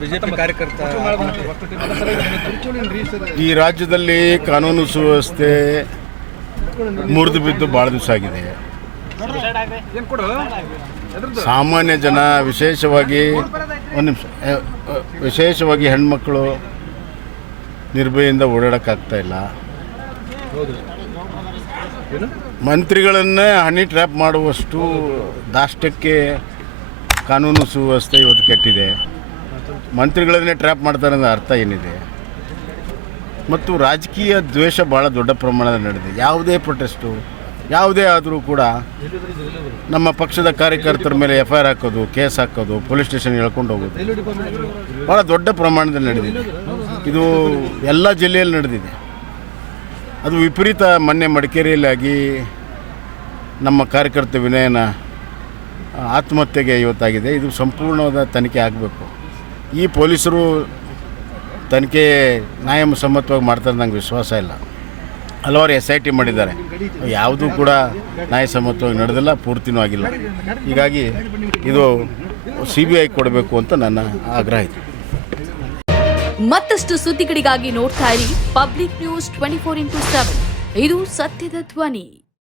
BJP ಕಾರ್ಯಕರ್ತ ಈ ರಾಜ್ಯದಲ್ಲಿ ಕಾನೂನು ಸುವ್ಯವಸ್ಥೆ ಮುರಿದು ಬಿದ್ದು ಭಾಳ ದಿವಸ ಆಗಿದೆ. ಸಾಮಾನ್ಯ ಜನ ವಿಶೇಷವಾಗಿ ಒಂದು ನಿಮಿಷ. ವಿಶೇಷವಾಗಿ ಹೆಣ್ಮಕ್ಕಳು ನಿರ್ಭಯಿಂದ ಓಡಾಡೋಕ್ಕಾಗ್ತಾ ಇಲ್ಲ. ಮಂತ್ರಿಗಳನ್ನೇ ಹನಿ ಟ್ರ್ಯಾಪ್ ಮಾಡುವಷ್ಟು ದಾಷ್ಟಕ್ಕೆ ಕಾನೂನು ಸುವ್ಯವಸ್ಥೆ ಇವತ್ತು ಕೆಟ್ಟಿದೆ. ಮಂತ್ರಿಗಳನ್ನೇ ಟ್ರ್ಯಾಪ್ ಮಾಡ್ತಾರೆ ಅನ್ನೋ ಅರ್ಥ ಏನಿದೆ? ಮತ್ತು ರಾಜಕೀಯ ದ್ವೇಷ ಭಾಳ ದೊಡ್ಡ ಪ್ರಮಾಣದಲ್ಲಿ ನಡೆದಿದೆ. ಯಾವುದೇ ಪ್ರೊಟೆಸ್ಟು ಯಾವುದೇ ಆದರೂ ಕೂಡ ನಮ್ಮ ಪಕ್ಷದ ಕಾರ್ಯಕರ್ತರ ಮೇಲೆ ಎಫ್ ಐ ಆರ್ ಹಾಕೋದು, ಕೇಸ್ ಹಾಕೋದು, ಪೊಲೀಸ್ ಸ್ಟೇಷನ್ ಹೇಳ್ಕೊಂಡು ಹೋಗೋದು ಭಾಳ ದೊಡ್ಡ ಪ್ರಮಾಣದಲ್ಲಿ ನಡೆದಿದೆ. ಇದು ಎಲ್ಲ ಜಿಲ್ಲೆಯಲ್ಲಿ ನಡೆದಿದೆ. ಅದು ವಿಪರೀತ ಮೊನ್ನೆ ಮಡಿಕೇರಿಯಲ್ಲಾಗಿ ನಮ್ಮ ಕಾರ್ಯಕರ್ತ ವಿನಯನ ಆತ್ಮಹತ್ಯೆಗೆ ಇವತ್ತಾಗಿದೆ. ಇದು ಸಂಪೂರ್ಣವಾದ ತನಿಖೆ ಆಗಬೇಕು. ಈ ಪೊಲೀಸರು ತನಿಖೆ ನ್ಯಾಯಸಮ್ಮತವಾಗಿ ಮಾಡ್ತಾರೆ ನಂಗೆ ವಿಶ್ವಾಸ ಇಲ್ಲ. ಹಲವಾರು ಎಸ್ ಐ ಟಿ ಮಾಡಿದ್ದಾರೆ. ಯಾವುದೂ ಕೂಡ ನ್ಯಾಯಸಮ್ಮತವಾಗಿ ನಡೆದಿಲ್ಲ, ಪೂರ್ತಿನೂ ಆಗಿಲ್ಲ. ಹೀಗಾಗಿ ಇದು ಸಿ ಬಿ ಐ ಕೊಡಬೇಕು ಅಂತ ನನ್ನ ಆಗ್ರಹ ಇದೆ. ಮತ್ತಷ್ಟು ಸುದ್ದಿಗಳಿಗಾಗಿ ನೋಡ್ತಾ ಇರಿ public news twenty four into seven. ಇದು ಸತ್ಯದ ಧ್ವನಿ.